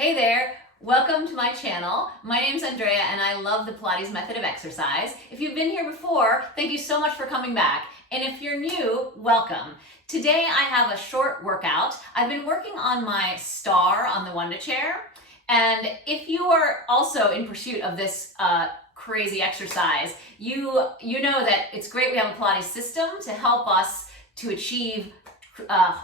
Hey there, welcome to my channel. My name's Andrea and I love the Pilates Method of Exercise. If you've been here before, thank you so much for coming back. And if you're new, welcome. Today I have a short workout. I've been working on my star on the Wunda Chair. And if you are also in pursuit of this crazy exercise, you know that it's great we have a Pilates system to help us to achieve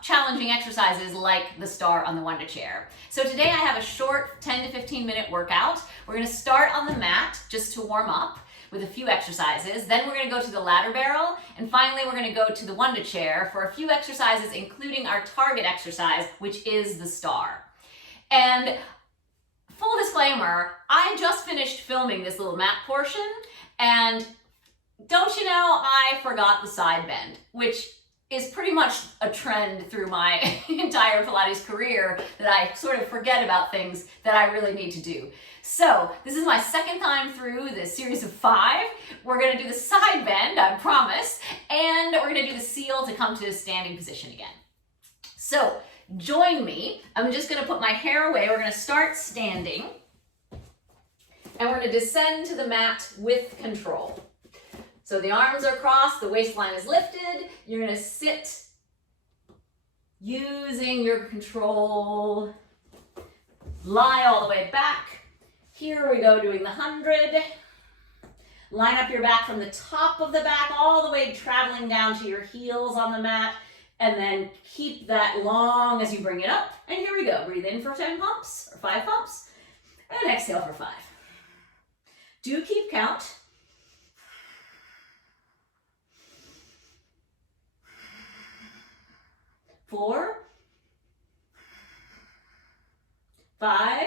challenging exercises like the star on the Wunda Chair. So today I have a short 10 to 15 minute workout. We're going to start on the mat just to warm up with a few exercises. Then we're going to go to the ladder barrel, and finally we're going to go to the Wunda Chair for a few exercises, including our target exercise, which is the star. And full disclaimer, I just finished filming this little mat portion, and don't you know, I forgot the side bend, which is pretty much a trend through my entire Pilates career, that I sort of forget about things that I really need to do. So this is my second time through this series of 5. We're gonna do the side bend, I promise, and we're gonna do the seal to come to a standing position again. So join me. I'm just gonna put my hair away. We're gonna start standing, and we're gonna descend to the mat with control. So the arms are crossed, the waistline is lifted. You're gonna sit using your control. Lie all the way back. Here we go, doing the 100. Line up your back from the top of the back all the way traveling down to your heels on the mat, and then keep that long as you bring it up. And here we go, breathe in for 10 pumps, or 5 pumps, and exhale for 5. Do keep count. 4, 5,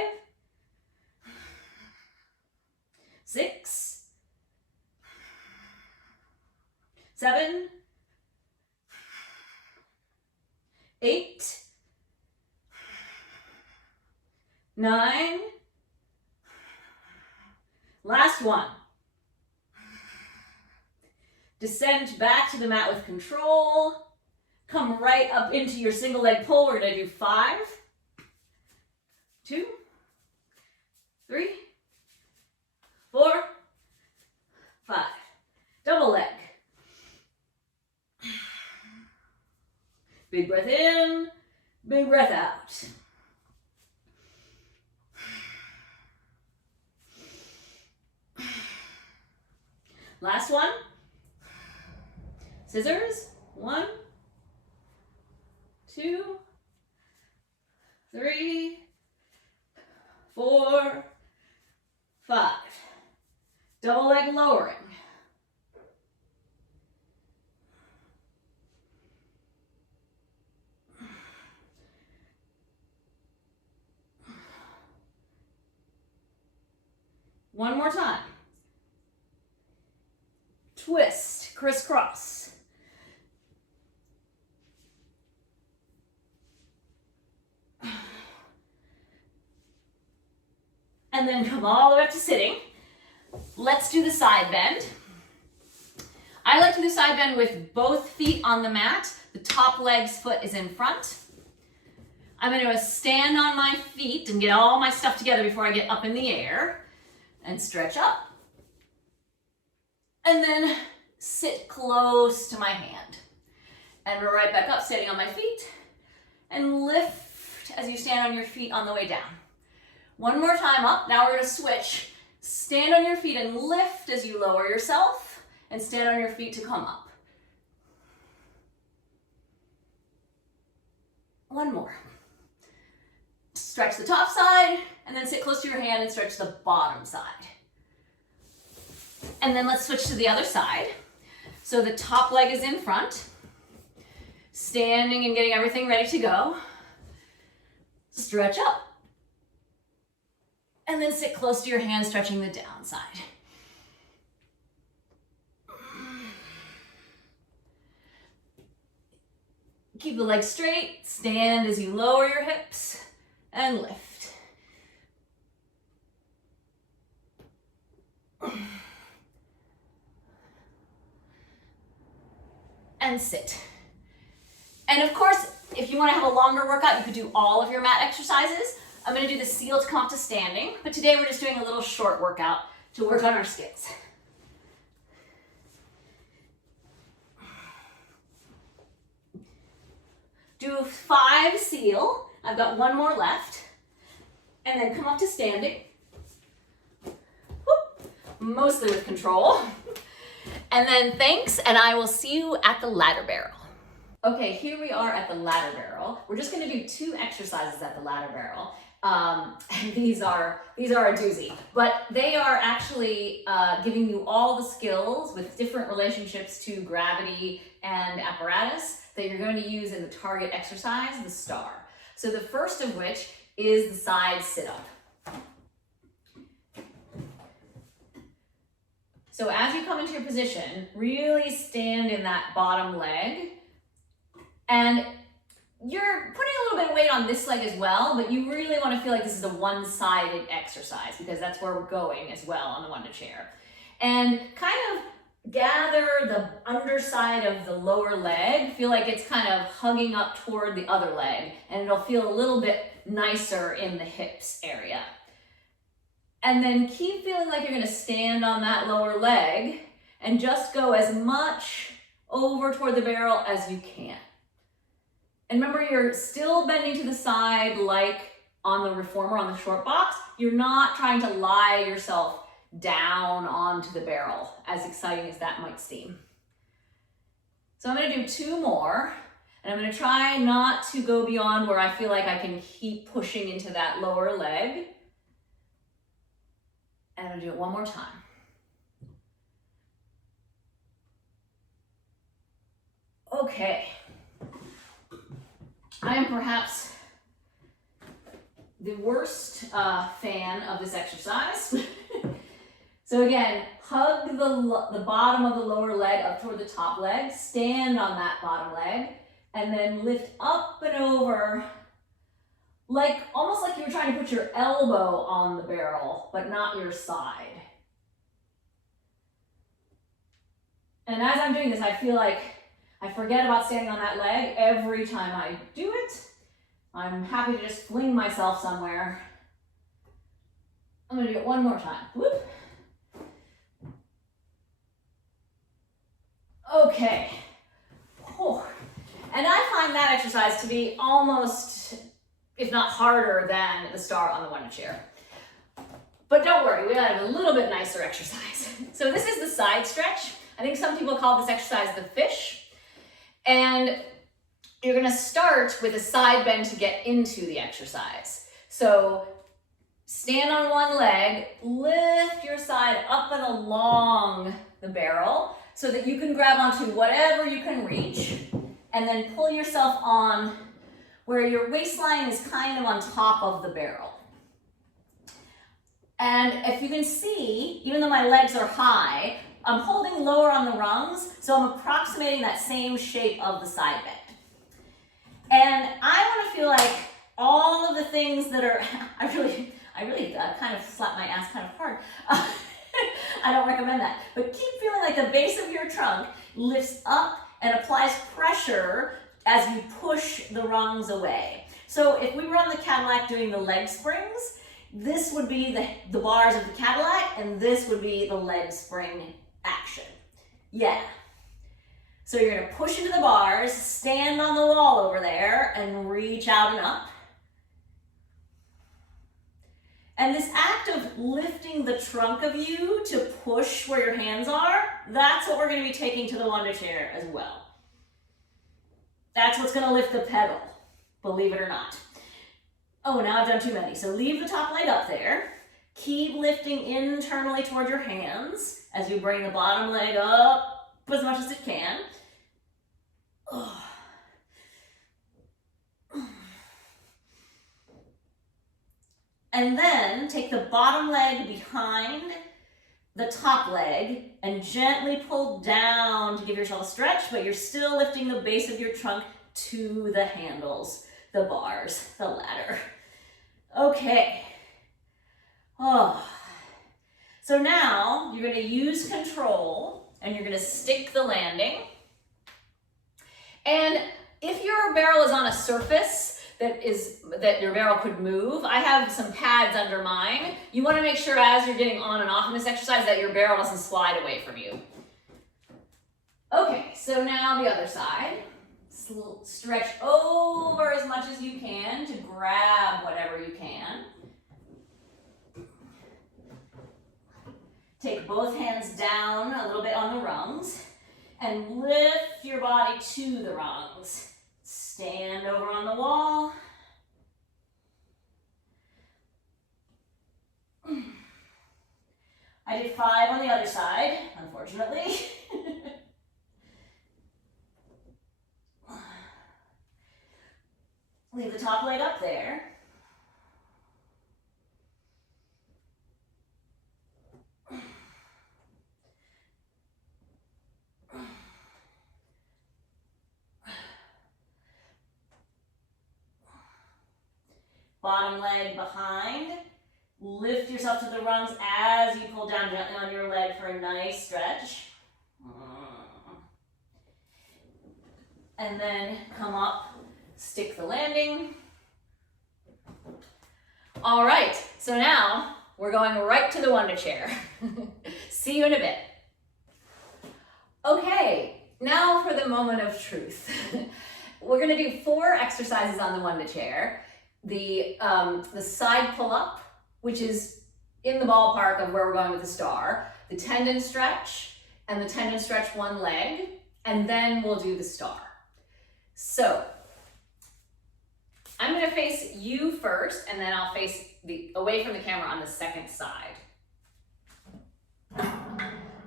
6, 7, 8, 9, last one. Descend back to the mat with control. Come right up into your single leg pull. We're going to do 5, 2, 3, 4, 5. Double leg. Big breath in, big breath out. Last one. Scissors. 1, 2, 3, 4, 5. Double leg lowering. One more time. Twist, crisscross. And then come all the way up to sitting. Let's do the side bend. I like to do the side bend with both feet on the mat. The top leg's foot is in front. I'm going to stand on my feet and get all my stuff together before I get up in the air. And stretch up. And then sit close to my hand. And we're right back up, standing on my feet. And lift as you stand on your feet on the way down. One more time up. Now we're going to switch. Stand on your feet and lift as you lower yourself, and stand on your feet to come up. One more. Stretch the top side, and then sit close to your hand and stretch the bottom side. And then let's switch to the other side. So the top leg is in front, standing and getting everything ready to go. Stretch up. And then sit close to your hand, stretching the downside. Keep the legs straight. Stand as you lower your hips and lift. And sit. And of course, if you want to have a longer workout, you could do all of your mat exercises. I'm gonna do the seal to come up to standing, but today we're just doing a little short workout to work on our skills. Do 5 seal. I've got 1 more left. And then come up to standing. Whoop. Mostly with control. And then thanks, and I will see you at the ladder barrel. Okay, here we are at the ladder barrel. We're just gonna do 2 exercises at the ladder barrel. And these are a doozy, but they are actually giving you all the skills with different relationships to gravity and apparatus that you're going to use in the target exercise, the star. So the first of which is the side sit-up. So as you come into your position, really stand in that bottom leg, and you're putting a little bit of weight on this leg as well, but you really want to feel like this is a one-sided exercise because that's where we're going as well on the Wunda Chair. And kind of gather the underside of the lower leg, feel like it's kind of hugging up toward the other leg, and it'll feel a little bit nicer in the hips area. And then keep feeling like you're going to stand on that lower leg and just go as much over toward the barrel as you can. And remember, you're still bending to the side like on the reformer on the short box. You're not trying to lie yourself down onto the barrel, as exciting as that might seem. So I'm going to do 2 more, and I'm going to try not to go beyond where I feel like I can keep pushing into that lower leg. And I'm going to do it 1 more time. Okay. I am perhaps the worst fan of this exercise. So again, hug the bottom of the lower leg up toward the top leg, stand on that bottom leg, and then lift up and over, like almost like you were trying to put your elbow on the barrel, but not your side. And as I'm doing this, I feel like I forget about standing on that leg every time I do it. I'm happy to just fling myself somewhere. I'm going to do it 1 more time. Whoop. Okay. Oh. And I find that exercise to be almost, if not harder than the star on the Wunda Chair. But don't worry, we have a little bit nicer exercise. So this is the side stretch. I think some people call this exercise the fish. And you're going to start with a side bend to get into the exercise. So stand on one leg, lift your side up and along the barrel so that you can grab onto whatever you can reach, and then pull yourself on where your waistline is kind of on top of the barrel. And if you can see, even though my legs are high, I'm holding lower on the rungs, so I'm approximating that same shape of the side bend. And I want to feel like all of the things that are, I really kind of slap my ass kind of hard. I don't recommend that. But keep feeling like the base of your trunk lifts up and applies pressure as you push the rungs away. So if we were on the Cadillac doing the leg springs, this would be the bars of the Cadillac, and this would be the leg spring action. Yeah. So you're going to push into the bars, stand on the wall over there, and reach out and up. And this act of lifting the trunk of you to push where your hands are, that's what we're going to be taking to the Wunda Chair as well. That's what's going to lift the pedal, believe it or not. Oh, now I've done too many. So leave the top leg up there. Keep lifting internally toward your hands as you bring the bottom leg up as much as it can. Oh. And then take the bottom leg behind the top leg and gently pull down to give yourself a stretch, but you're still lifting the base of your trunk to the handles, the bars, the ladder. Okay. Oh. So now you're going to use control and you're going to stick the landing. And if your barrel is on a surface that your barrel could move. I have some pads under mine. You want to make sure as you're getting on and off in this exercise that your barrel doesn't slide away from you. Okay, so now the other side. Stretch over as much as you can to grab whatever you can. Take both hands down a little bit on the rungs and lift your body to the rungs. Stand over on the wall. I did 5 on the other side, unfortunately. Leave the top leg up there. Bottom leg behind. Lift yourself to the rungs as you pull down gently on your leg for a nice stretch. And then come up, stick the landing. All right, so now we're going right to the Wunda Chair. See you in a bit. Okay, now for the moment of truth. We're gonna do 4 exercises on the Wunda Chair. The side pull-up, which is in the ballpark of where we're going with the star, the tendon stretch, and the tendon stretch one leg, and then we'll do the star. So, I'm gonna face you first, and then I'll face away from the camera on the second side.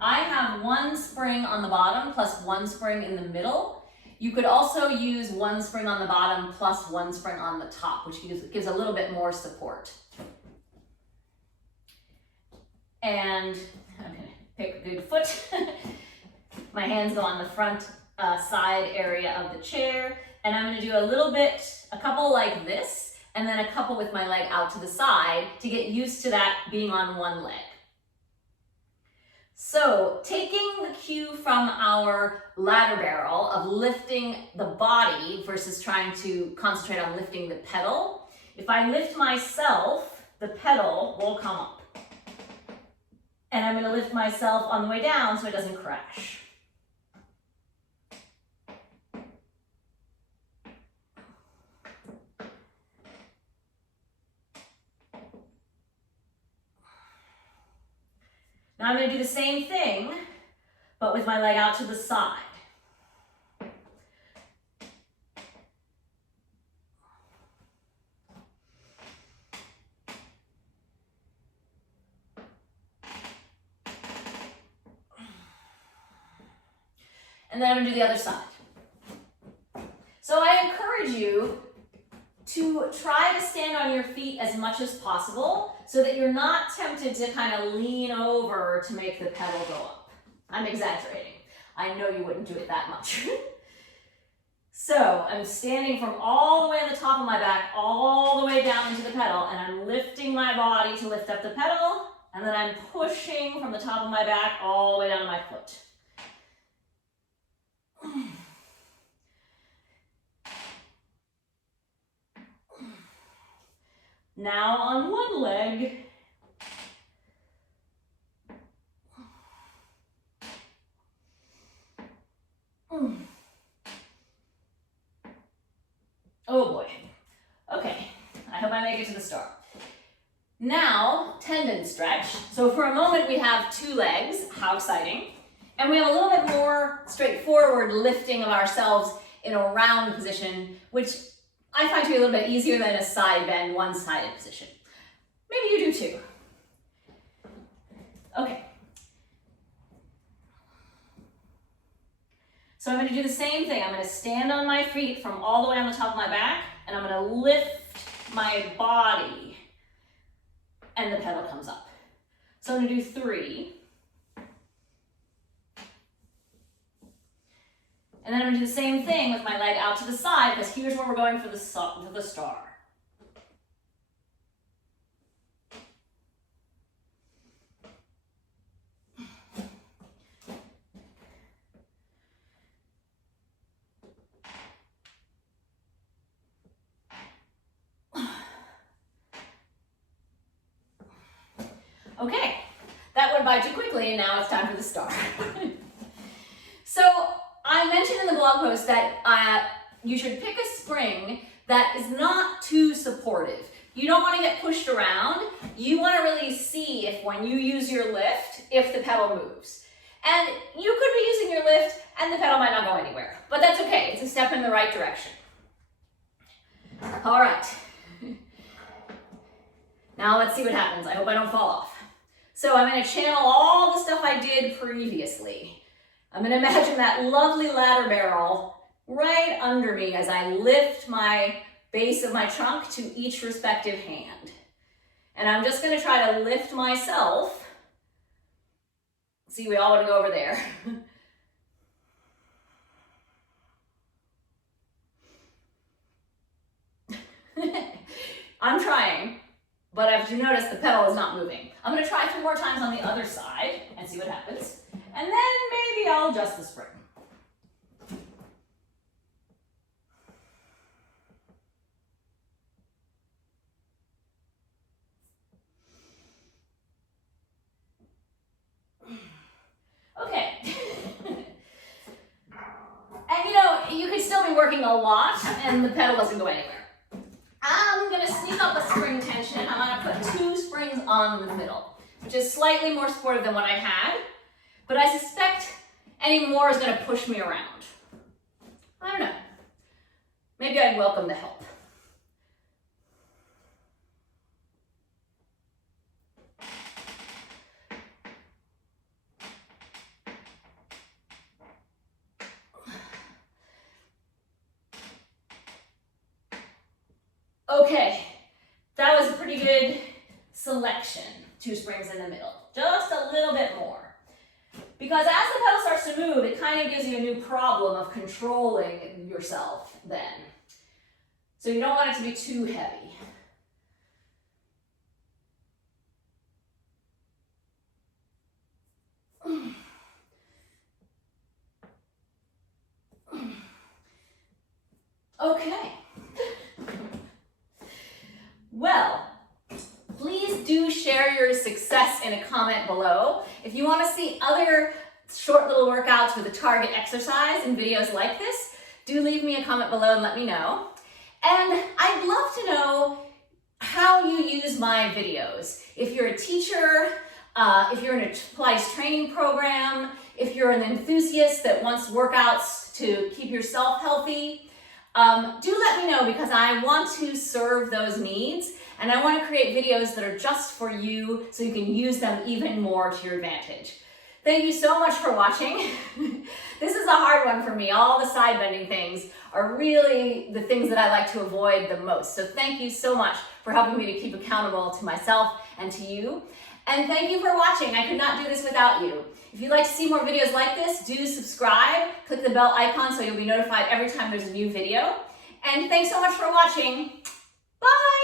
I have 1 spring on the bottom plus 1 spring in the middle. You could also use 1 spring on the bottom plus 1 spring on the top, which gives a little bit more support. And I'm gonna pick a good foot. My hands go on the front side area of the chair, and I'm gonna do a couple like this, and then a couple with my leg out to the side to get used to that being on one leg. So, taking the cue from our ladder barrel of lifting the body versus trying to concentrate on lifting the pedal, if I lift myself, the pedal will come up. And I'm going to lift myself on the way down so it doesn't crash. Now I'm going to do the same thing, but with my leg out to the side. And then I'm going to do the other side. So I encourage you to try to stand on your feet as much as possible so that you're not tempted to kind of lean over to make the pedal go up. I'm exaggerating. I know you wouldn't do it that much. So I'm standing from all the way on the top of my back, all the way down into the pedal, and I'm lifting my body to lift up the pedal, and then I'm pushing from the top of my back all the way down to my foot. Now on one leg, oh boy. Okay, I hope I make it to the start. Now, tendon stretch. So for a moment we have 2 legs, how exciting. And we have a little bit more straightforward lifting of ourselves in a round position, which I find to be a little bit easier than a side bend, one-sided position. Maybe you do too. Okay. So I'm going to do the same thing. I'm going to stand on my feet from all the way on the top of my back, and I'm going to lift my body, and the pedal comes up. So I'm going to do 3. And then I'm going to do the same thing with my leg out to the side, because here's where we're going for the star. Okay, that went by too quickly and now it's time for the star. So I mentioned in the blog post that you should pick a spring that is not too supportive. You don't want to get pushed around. You want to really see if when you use your lift, if the pedal moves. And you could be using your lift and the pedal might not go anywhere, but that's okay. It's a step in the right direction. All right. Now let's see what happens. I hope I don't fall off. So I'm going to channel all the stuff I did previously. I'm going to imagine that lovely ladder barrel right under me as I lift my base of my trunk to each respective hand. And I'm just going to try to lift myself. See, we all want to go over there. I'm trying, but as you notice, the pedal is not moving. I'm going to try 3 more times on the other side and see what happens. And then maybe I'll adjust the spring. Okay. And you know, you could still be working a lot and the pedal doesn't go anywhere. I'm going to sneak up a spring tension. I'm going to put 2 springs on the middle, which is slightly more supportive than what I had, but I suspect any more is going to push me around. I don't know. Maybe I'd welcome the help. Okay, that was a pretty good selection. 2 springs in the middle, just a little bit more. Because as the pedal starts to move, it kind of gives you a new problem of controlling yourself then. So you don't want it to be too heavy. Okay. Well, please do share your success in a comment below. If you want to see other short little workouts with a target exercise and videos like this, do leave me a comment below and let me know. And I'd love to know how you use my videos. If you're a teacher, if you're in a Pilates training program, if you're an enthusiast that wants workouts to keep yourself healthy, do let me know because I want to serve those needs and I want to create videos that are just for you so you can use them even more to your advantage. Thank you so much for watching. This is a hard one for me. All the side bending things are really the things that I like to avoid the most. So thank you so much for helping me to keep accountable to myself and to you. And thank you for watching. I could not do this without you. If you'd like to see more videos like this, do subscribe. Click the bell icon so you'll be notified every time there's a new video. And thanks so much for watching. Bye!